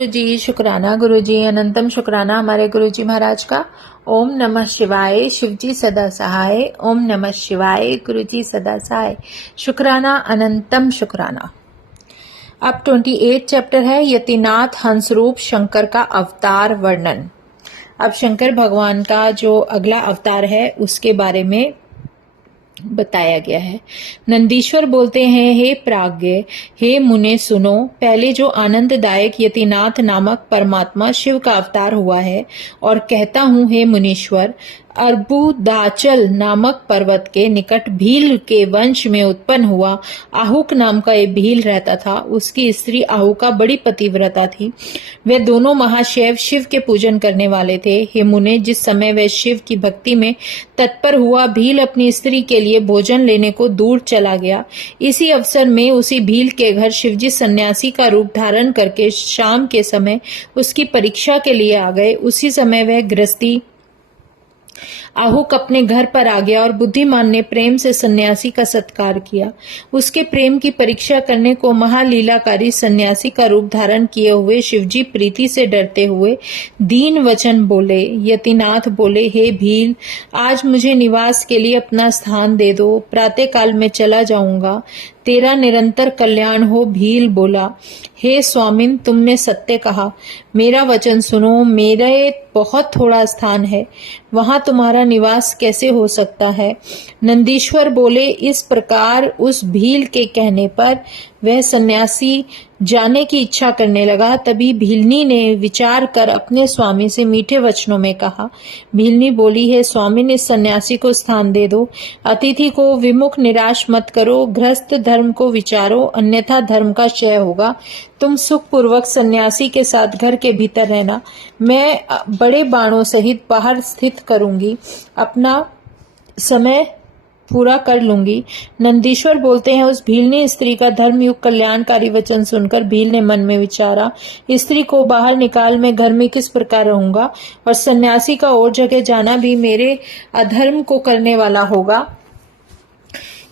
गुरु जी शुक्राना। गुरु जी अनंतम शुक्राना हमारे गुरु जी महाराज का। ओम नमः शिवाय। शिव जी सदा सहाय। ओम नमः शिवाय। गुरु जी सदा सहाय। शुक्राना अनंतम शुक्राना। अब 28 चैप्टर है यतिनाथ हंसरूप शंकर का अवतार वर्णन। अब शंकर भगवान का जो अगला अवतार है उसके बारे में बताया गया है। नंदीश्वर बोलते हैं, हे प्राज्ञ, हे मुने सुनो, पहले जो आनंददायक यतिनाथ नामक परमात्मा शिव का अवतार हुआ है और कहता हूँ हे मुनीश्वर, अर्बुदाचल नामक पर्वत के निकट भील के वंश में उत्पन्न हुआ आहुक नाम का एक भील रहता था। उसकी स्त्री आहुका बड़ी पतिव्रता थी। वे दोनों महाशैव शिव के पूजन करने वाले थे। हे मुने, जिस समय वह शिव की भक्ति में तत्पर हुआ भील अपनी स्त्री के लिए भोजन लेने को दूर चला गया। इसी अवसर में उसी भील के घर शिवजी सन्यासी का रूप धारण करके शाम के समय उसकी परीक्षा के लिए आ गए। उसी समय वह गृहस्थी आहुक अपने घर पर आ गया और बुद्धिमान ने प्रेम से सन्यासी का सत्कार किया। उसके प्रेम की परीक्षा करने को महालीलाकारी सन्यासी का रूप धारण किए हुए शिवजी प्रीति से डरते हुए दीन वचन बोले। यतिनाथ बोले, हे भील, आज मुझे निवास के लिए अपना स्थान दे दो, प्रातः काल में चला जाऊंगा, तेरा निरंतर कल्याण हो। भील बोला, हे स्वामिन, तुमने सत्य कहा, मेरा वचन सुनो, मेरे बहुत थोड़ा स्थान है, वहां तुम्हारा निवास कैसे हो सकता है। नंदीश्वर बोले, इस प्रकार उस भील के कहने पर वह सन्यासी जाने की इच्छा करने लगा। तभी भीलनी ने विचार कर अपने स्वामी से मीठे वचनों में कहा। भीलनी बोली, है स्वामी, इस सन्यासी को स्थान दे दो, अतिथि को विमुख निराश मत करो, गृहस्थ धर्म को विचारो, अन्यथा धर्म का क्षय होगा। तुम सुखपूर्वक सन्यासी के साथ घर के भीतर रहना, मैं बड़े बाणों सहित बाहर स्थित करूंगी, अपना समय पूरा कर लूंगी। नंदीश्वर बोलते हैं, उस भीलनी स्त्री का धर्मयुक्त कल्याणकारी वचन सुनकर भील ने मन में विचारा, स्त्री को बाहर निकाल मैं घर में किस प्रकार रहूंगा और सन्यासी का और जगह जाना भी मेरे अधर्म को करने वाला होगा।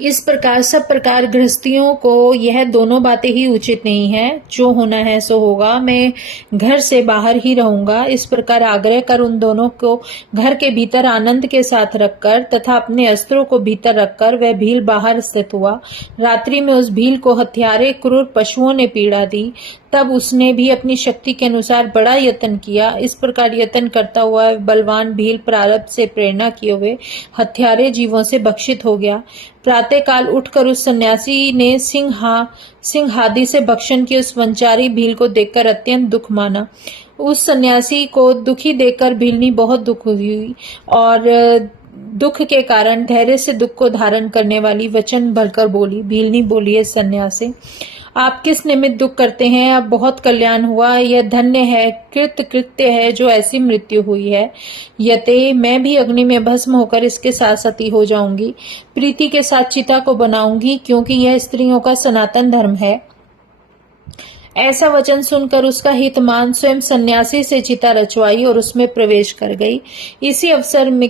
इस प्रकार सब प्रकार गृहस्थियों को यह दोनों बातें ही उचित नहीं है। जो होना है सो होगा, मैं घर से बाहर ही रहूंगा। इस प्रकार आग्रह कर उन दोनों को घर के भीतर आनंद के साथ रखकर तथा अपने अस्त्रों को भीतर रखकर वह भील बाहर स्थित हुआ। रात्रि में उस भील को हत्यारे क्रूर पशुओं ने पीड़ा दी। तब उसने भी अपनी शक्ति के अनुसार बड़ा यत्न किया। इस प्रकार यत्न करता हुआ बलवान भील प्रारब्ध से प्रेरणा किए हुए हत्यारे जीवों से भक्षित हो गया। प्रातः काल उठकर उस सन्यासी ने सिंहादि से भक्षण की उस वंचारी भील को देखकर अत्यंत दुख माना। उस सन्यासी को दुखी देखकर भीलनी बहुत दुख हुई और दुख के कारण धैर्य से दुख को धारण करने वाली वचन भरकर बोली। भीलनी बोली, है सन्यासी, आप किस निमित्त दुख करते हैं? अब बहुत कल्याण हुआ, यह धन्य है, कृत्य है जो ऐसी मृत्यु हुई है। यते, मैं भी अग्नि में भस्म होकर इसके साथ सती हो जाऊंगी, प्रीति के साथ चिता को बनाऊंगी, क्योंकि यह स्त्रियों का सनातन धर्म है। ऐसा वचन सुनकर उसका हित मान स्वयं सन्यासी से चिता रचवाई और उसमें प्रवेश कर गई। इसी अवसर में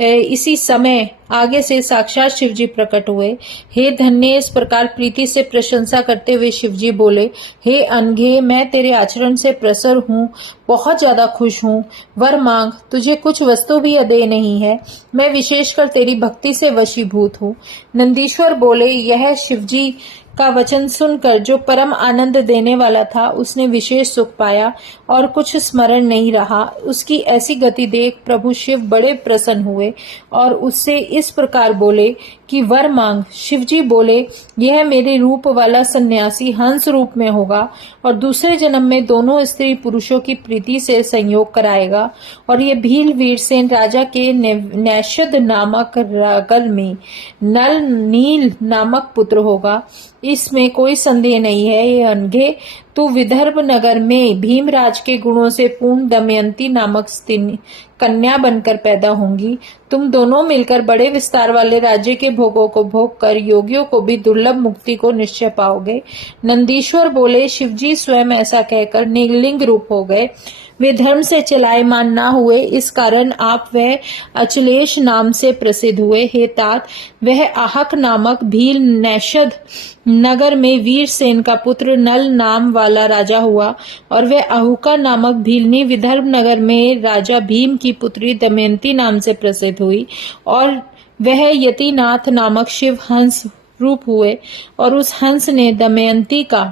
इसी समय आगे से साक्षात शिवजी प्रकट हुए। हे धन्य, इस प्रकार प्रीति से प्रशंसा करते हुए शिवजी बोले, हे अनघे, मैं तेरे आचरण से प्रसन्न हूँ, बहुत ज्यादा खुश हूँ। वर मांग, तुझे कुछ वस्तु भी अदेय नहीं है, मैं विशेषकर तेरी भक्ति से वशीभूत हूँ। नंदीश्वर बोले, यह शिवजी का वचन सुनकर जो परम आनंद देने वाला था उसने विशेष सुख पाया और कुछ स्मरण नहीं रहा। उसकी ऐसी गति देख प्रभु शिव बड़े प्रसन्न हुए और उससे इस प्रकार बोले कि वर मांग। शिवजी बोले, यह मेरे रूप वाला सन्यासी हंस रूप में होगा और दूसरे जन्म में दोनों स्त्री पुरुषों की प्रीति से संयोग कराएगा और ये भील वीरसेन राजा के नैषद नामक रागल में नल नील नामक पुत्र होगा। इसमें कोई संदेह नहीं है। ये अनघे, तू विदर्भ नगर में भीमराज के गुणों से पूर्ण दमयंती नामक कन्या बनकर पैदा होंगी। तुम दोनों मिलकर बड़े विस्तार वाले राज्य के भोगों को भोग कर योगियों को भी दुर्लभ मुक्ति को निश्चय पाओगे। नंदीश्वर बोले, शिवजी स्वयं ऐसा कहकर निर्लिंग रूप हो गए। वे धर्म से चलायमान न हुए, इस कारण आप वह अचलेश नाम से प्रसिद्ध हुए। हे तात, वह आहक नामक भील नैषद नगर में वीरसेन का पुत्र नल नाम वाला राजा हुआ और वह अहुका नामक भीलनी विदर्भ नगर में राजा भीम की पुत्री दमयंती नाम से प्रसिद्ध हुई और वह यतिनाथ नामक शिव हंस रूप हुए और उस हंस ने दमयंती का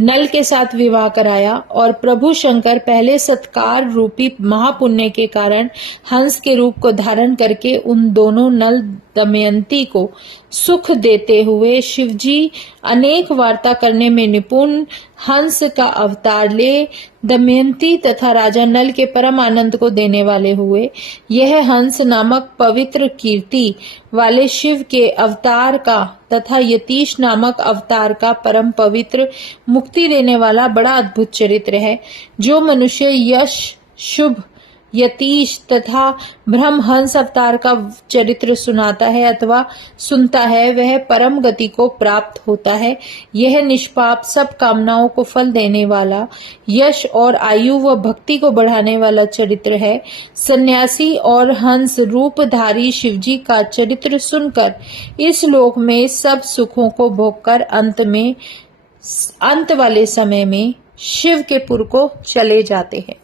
नल के साथ विवाह कराया और प्रभु शंकर पहले सत्कार रूपी महापुण्य के कारण हंस के रूप को धारण करके उन दोनों नल दमयंती को सुख देते हुए शिवजी अनेक वार्ता करने में निपुण हंस का अवतार ले दमयंती तथा राजा नल के परम आनंद को देने वाले हुए। यह हंस नामक पवित्र कीर्ति वाले शिव के अवतार का तथा यतीश नामक अवतार का परम पवित्र मुक्ति देने वाला बड़ा अद्भुत चरित्र है। जो मनुष्य यश शुभ यतीश तथा ब्रह्महंस अवतार का चरित्र सुनाता है अथवा सुनता है वह परम गति को प्राप्त होता है। यह निष्पाप सब कामनाओं को फल देने वाला यश और आयु व भक्ति को बढ़ाने वाला चरित्र है। सन्यासी और हंस रूपधारी शिवजी का चरित्र सुनकर इस लोक में सब सुखों को भोगकर अंत वाले समय में शिव के पुर को चले जाते हैं।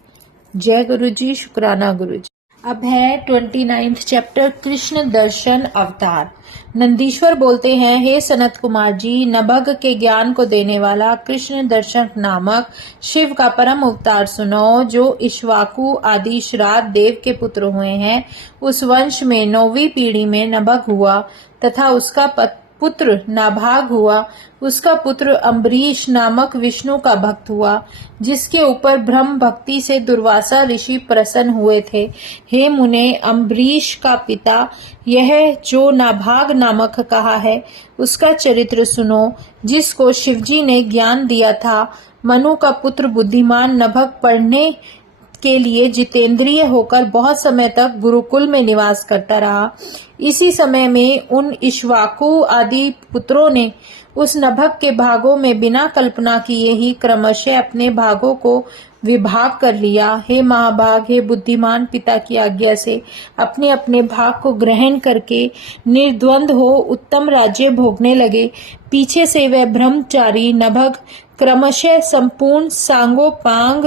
जय गुरु जी, शुक्राना गुरु जी। अब है 29th चैप्टर कृष्ण दर्शन अवतार। नंदीश्वर बोलते हैं, हे सनत कुमार जी, नभग के ज्ञान को देने वाला कृष्ण दर्शन नामक शिव का परम अवतार सुनो। जो इक्ष्वाकु आदि श्राद्ध देव के पुत्र हुए हैं, उस वंश में 9वीं पीढ़ी में नभग हुआ तथा उसका पुत्र नाभाग हुआ। उसका पुत्र अम्बरीश नामक विष्णु का भक्त हुआ, जिसके ऊपर ब्रह्म भक्ति से दुर्वासा ऋषि प्रसन्न हुए थे। हे मुने, अम्बरीश का पिता यह जो नाभाग नामक कहा है उसका चरित्र सुनो, जिसको शिवजी ने ज्ञान दिया था। मनु का पुत्र बुद्धिमान नभग पढ़ने के लिए जितेंद्रिय होकर बहुत समय तक गुरुकुल में निवास करता रहा। इसी समय में उन इक्ष्वाकु आदि पुत्रों ने उस नभग के भागों में बिना कल्पना किए ही क्रमशः अपने भागों को विभाग कर लिया। हे महाभाग, हे बुद्धिमान, पिता की आज्ञा से अपने अपने भाग को ग्रहण करके निर्द्वंद हो उत्तम राज्य भोगने लगे। पीछे से वह ब्रह्मचारी नभग क्रमशः संपूर्ण सांगोपांग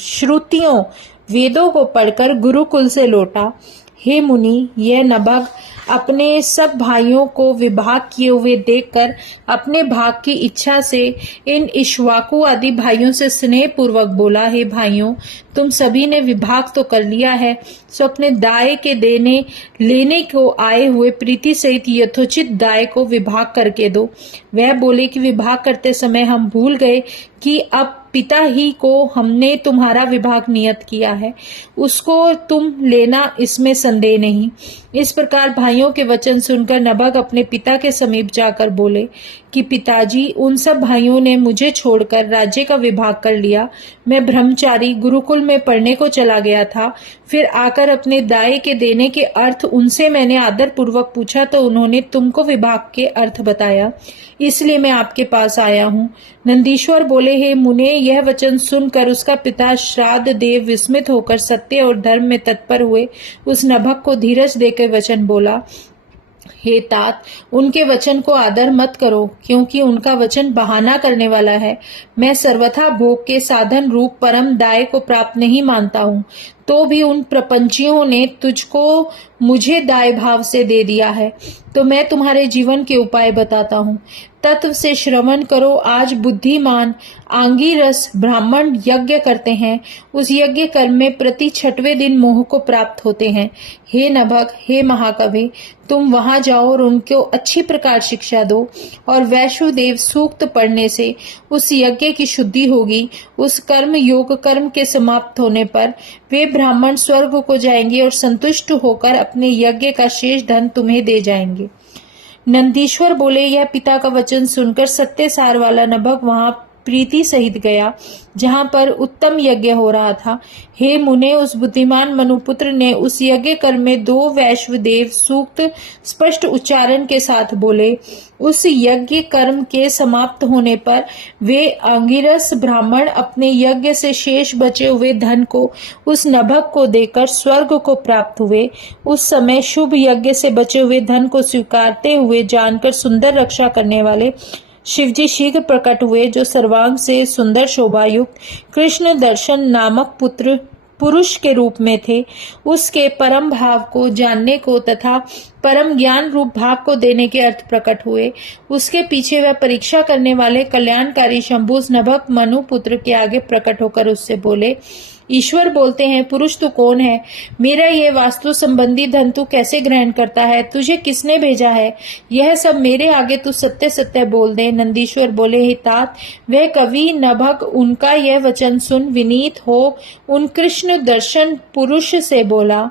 श्रुतियों वेदों को पढ़कर गुरुकुल से लौटा। हे मुनि, यह नभग अपने सब भाइयों को विभाग किए हुए देखकर अपने भाग की इच्छा से इन इक्ष्वाकु आदि भाइयों से स्नेह पूर्वक बोला, हे भाइयों, तुम सभी ने विभाग तो कर लिया है, सो अपने दाय के देने लेने को आए हुए प्रीति सहित यथोचित दाय को विभाग करके दो। वह बोले कि विभाग करते समय हम भूल गए कि अब पिता ही को हमने तुम्हारा विभाग नियत किया है, उसको तुम लेना, इसमें संदेह नहीं। इस प्रकार भाइयों के वचन सुनकर नभग अपने पिता के समीप जाकर बोले कि पिताजी, उन सब भाइयों ने मुझे छोड़कर राज्य का विभाग कर लिया। मैं ब्रह्मचारी गुरुकुल में पढ़ने को चला गया था। फिर आकर अपने दाय के देने के अर्थ उनसे मैंने आदर पूर्वक पूछा तो उन्होंने तुमको विभाग के अर्थ बताया, इसलिए मैं आपके पास आया हूँ। नंदीश्वर बोले, हे मुने, यह वचन सुनकर उसका पिता श्राद्ध देव विस्मित होकर सत्य और धर्म में तत्पर हुए उस नभग को धीरज देकर वचन बोला, हे तात, उनके वचन को आदर मत करो, क्योंकि उनका वचन बहाना करने वाला है। मैं सर्वथा भोग के साधन रूप परम दाय को प्राप्त नहीं मानता हूँ, तो भी उन प्रपंचियों ने तुझको मुझे दाय भाव से दे दिया है, तो मैं तुम्हारे जीवन के उपाय बताता हूँ। तत्व से श्रवण करो। आज बुद्धिमान आंगिरस ब्राह्मण यज्ञ करते हैं। उस यज्ञ कर्म में प्रति 6वें दिन मोह को प्राप्त होते हैं। हे नभग, हे महाकवि, तुम वहां जाओ और उनको अच्छी प्रकार शिक्षा दो, और वैष्णुदेव सूक्त पढ़ने से उस यज्ञ की शुद्धि होगी। उस कर्म योग कर्म के समाप्त होने पर वे ब्राह्मण स्वर्ग को जाएंगे और संतुष्ट होकर अपने यज्ञ का शेष धन तुम्हें दे जाएंगे। नंदीश्वर बोले, यह पिता का वचन सुनकर सत्य सार वाला नभग वहां प्रीति सहित गया, जहां पर उत्तम यज्ञ हो रहा था। हे मुने, उस बुद्धिमान मनुपुत्र ने उस यज्ञ कर्म में 2 वैष्णवदेव सूक्त स्पष्ट उच्चारण के साथ बोले। उस यज्ञ कर्म के समाप्त होने पर वे अंगिरस ब्राह्मण अपने यज्ञ से शेष बचे हुए धन को उस नभग को देकर स्वर्ग को प्राप्त हुए। उस समय शुभ यज्ञ से बचे हुए धन को स्वीकारते हुए जानकर सुंदर रक्षा करने वाले शिवजी शीघ्र प्रकट हुए, जो सर्वांग से सुंदर शोभायुक्त कृष्ण दर्शन नामक पुरुष के रूप में थे। उसके परम भाव को जानने को तथा परम ज्ञान रूप भाव को देने के अर्थ प्रकट हुए। उसके पीछे वह परीक्षा करने वाले कल्याणकारी शंभुस नभक मनु पुत्र के आगे प्रकट होकर उससे बोले, ईश्वर बोलते हैं, पुरुष तू कौन है? मेरा ये वास्तु संबंधी धन तू कैसे ग्रहण करता है? तुझे किसने भेजा है? यह सब मेरे आगे तू सत्य सत्य बोल दे। नंदीश्वर बोले, हे तात, वह कवि नभक उनका यह वचन सुन विनीत हो उन कृष्ण दर्शन पुरुष से बोला,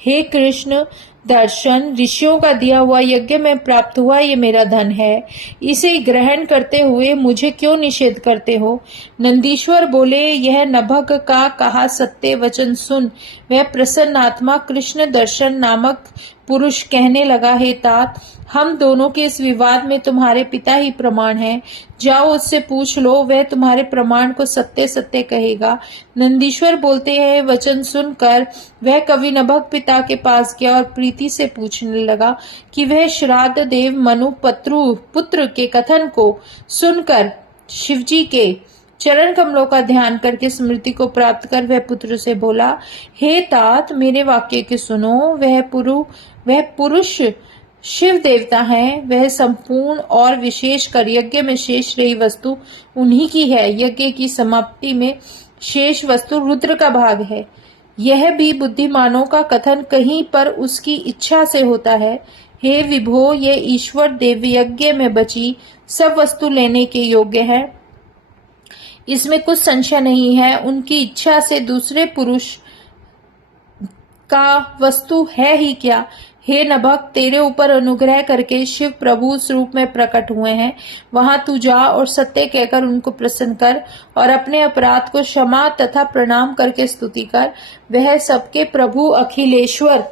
हे कृष्ण दर्शन, ऋषियों का दिया हुआ यज्ञ में प्राप्त हुआ ये मेरा धन है। इसे ग्रहण करते हुए मुझे क्यों निषेध करते हो? नंदीश्वर बोले, यह नभग का कहा सत्य वचन सुन। वह प्रसन्न आत्मा कृष्ण दर्शन नामक पुरुष कहने लगा, हे तात, हम दोनों के इस विवाद में तुम्हारे पिता ही प्रमाण हैं। जाओ उससे पूछ लो, वह तुम्हारे प्रमाण को सत्य सत्य कहेगा। नंदीश्वर बोलते हैं, वचन सुनकर वह कवि नभग पिता के पास गया और प्रीति से पूछने लगा कि वह श्राद्ध देव मनु पुत्र के कथन को सुनकर शिवजी के चरण कमलों का ध्यान करके स्मृति को प्राप्त कर वह पुत्र से बोला, हे तात, मेरे वाक्य के सुनो। वह पुरुष शिव देवता है। वह संपूर्ण और विशेष कर यज्ञ में शेष रही वस्तु उन्हीं की है। यज्ञ की समाप्ति में शेष वस्तु रुद्र का भाग है। यह भी बुद्धिमानों का कथन कहीं पर उसकी इच्छा से होता है। हे विभो, ये ईश्वर देव यज्ञ में बची सब वस्तु लेने के योग्य है, इसमें कुछ संशय नहीं है। उनकी इच्छा से दूसरे पुरुष का वस्तु है ही क्या? हे नभक, तेरे ऊपर अनुग्रह करके शिव प्रभु उस रूप में प्रकट हुए हैं। वहां तू जा और सत्य कहकर उनको प्रसन्न कर और अपने अपराध को क्षमा तथा प्रणाम करके स्तुति कर। वह सबके प्रभु अखिलेश्वर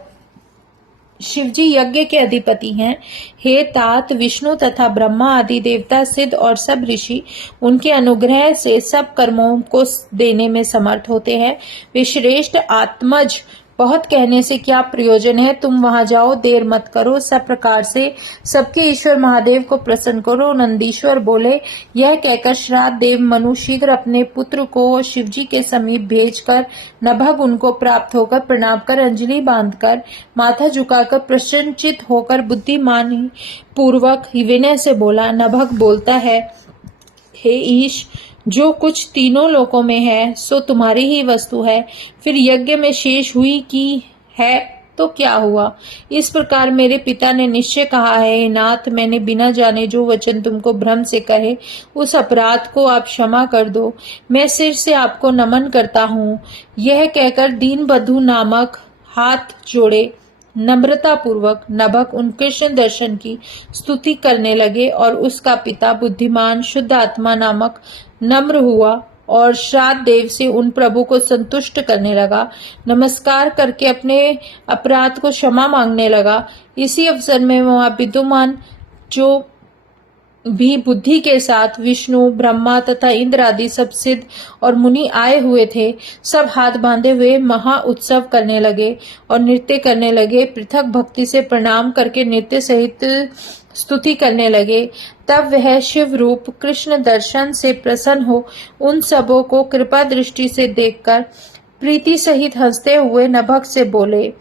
शिवजी यज्ञ के अधिपति हैं। हे तात, विष्णु तथा ब्रह्मा आदि देवता, सिद्ध और सब ऋषि उनके अनुग्रह से सब कर्मों को देने में समर्थ होते हैं। वे श्रेष्ठ आत्मज, बहुत कहने से क्या प्रयोजन है? तुम वहां जाओ, देर मत करो। सब प्रकार से सबके ईश्वर महादेव को प्रसन्न करो। नंदीश्वर बोले, यह कहकर श्राद्ध देव मनु शीघ्र अपने पुत्र को शिवजी के समीप भेजकर नभग उनको प्राप्त होकर प्रणाम कर अंजलि बांधकर माथा झुकाकर प्रसन्नचित होकर बुद्धिमान पूर्वक विनय से बोला। नभग बोलता है, हे ईश, जो कुछ तीनों लोकों में है सो तुम्हारी ही वस्तु है। फिर यज्ञ में शेष हुई की है तो क्या हुआ? इस प्रकार मेरे पिता ने निश्चय कहा है। नाथ, मैंने बिना जाने जो वचन तुमको भ्रम से कहे, उस अपराध को आप क्षमा कर दो। मैं सिर से आपको नमन करता हूँ। यह कहकर दीन बंधु नामक हाथ जोड़े नम्रता पूर्वक नभक उन कृष्ण दर्शन की स्तुति करने लगे और उसका पिता बुद्धिमान शुद्ध आत्मा नामक नम्र हुआ और श्राद्ध देव से उन प्रभु को संतुष्ट करने लगा। नमस्कार करके अपने अपराध को क्षमा मांगने लगा। इसी अवसर में वहां विद्यमान जो भी बुद्धि के साथ विष्णु, ब्रह्मा तथा इंद्र आदि सब सिद्ध और मुनि आए हुए थे, सब हाथ बांधे हुए महा उत्सव करने लगे और नृत्य करने लगे। पृथक भक्ति से प्रणाम करके नृत्य सहित स्तुति करने लगे। तब वह शिव रूप कृष्ण दर्शन से प्रसन्न हो उन सबों को कृपा दृष्टि से देखकर प्रीति सहित हंसते हुए नभग से बोले।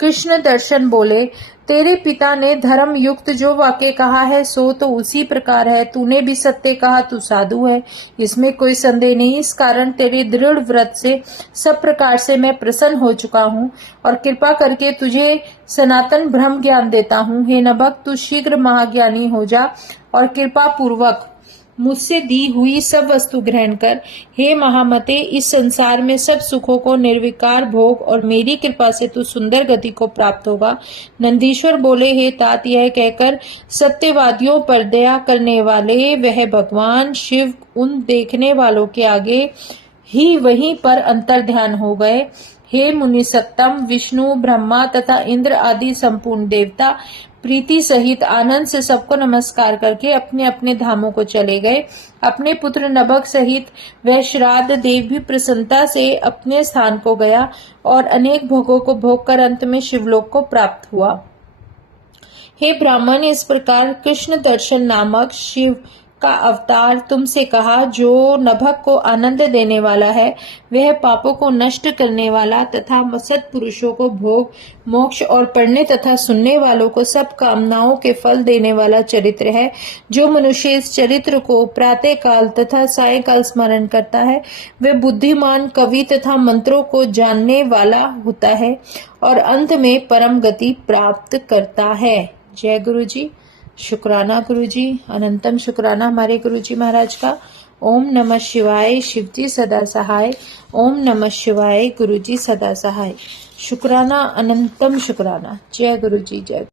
कृष्ण दर्शन बोले, तेरे पिता ने धर्म युक्त जो वाक्य कहा है सो तो उसी प्रकार है। तूने भी सत्य कहा, तू साधु है, इसमें कोई संदेह नहीं। इस कारण तेरे दृढ़ व्रत से सब प्रकार से मैं प्रसन्न हो चुका हूँ और कृपा करके तुझे सनातन ब्रह्म ज्ञान देता हूँ। हे नभग, तू शीघ्र महाज्ञानी हो जा और कृपा पूर्वक मुझसे दी हुई सब वस्तु ग्रहण कर। हे महामते, इस संसार में सब सुखों को निर्विकार भोग और मेरी कृपा से तू सुंदर गति को प्राप्त होगा। नंदीश्वर बोले, हे तात, यह कहकर सत्यवादियों पर दया करने वाले वह भगवान शिव उन देखने वालों के आगे ही वहीं पर अंतर ध्यान हो गए। हे मुनि सत्तम, विष्णु, ब्रह्मा तथा इंद्र आदि संपूर्ण देवता प्रीति सहित आनंद से सबको नमस्कार करके अपने अपने धामों को चले गए। अपने पुत्र नभग सहित वह श्राद्ध देव भी प्रसन्नता से अपने स्थान को गया और अनेक भोगों को भोग कर अंत में शिवलोक को प्राप्त हुआ। हे ब्राह्मण, इस प्रकार कृष्ण दर्शन नामक शिव का अवतार तुमसे कहा, जो नभक को आनंद देने वाला है, वह पापों को नष्ट करने वाला तथा सत्पुरुषों को भोग, मोक्ष और पढ़ने तथा सुनने वालों को सब कामनाओं के फल देने वाला चरित्र है। जो मनुष्य इस चरित्र को प्रातः काल तथा सायंकाल स्मरण करता है, वह बुद्धिमान, कवि तथा मंत्रों को जानने वाला होता है और अंत में परम गति प्राप्त करता है। जय गुरु जी। शुक्राना गुरु जी, अनंतम शुक्राना हमारे गुरु जी महाराज का। ओम नमः शिवाय, शिव जी सदा सहाय। ओम नमः शिवाय, गुरु जी सदा सहाय। शुक्राना, अनंतम शुक्राना। जय गुरु जी, जय।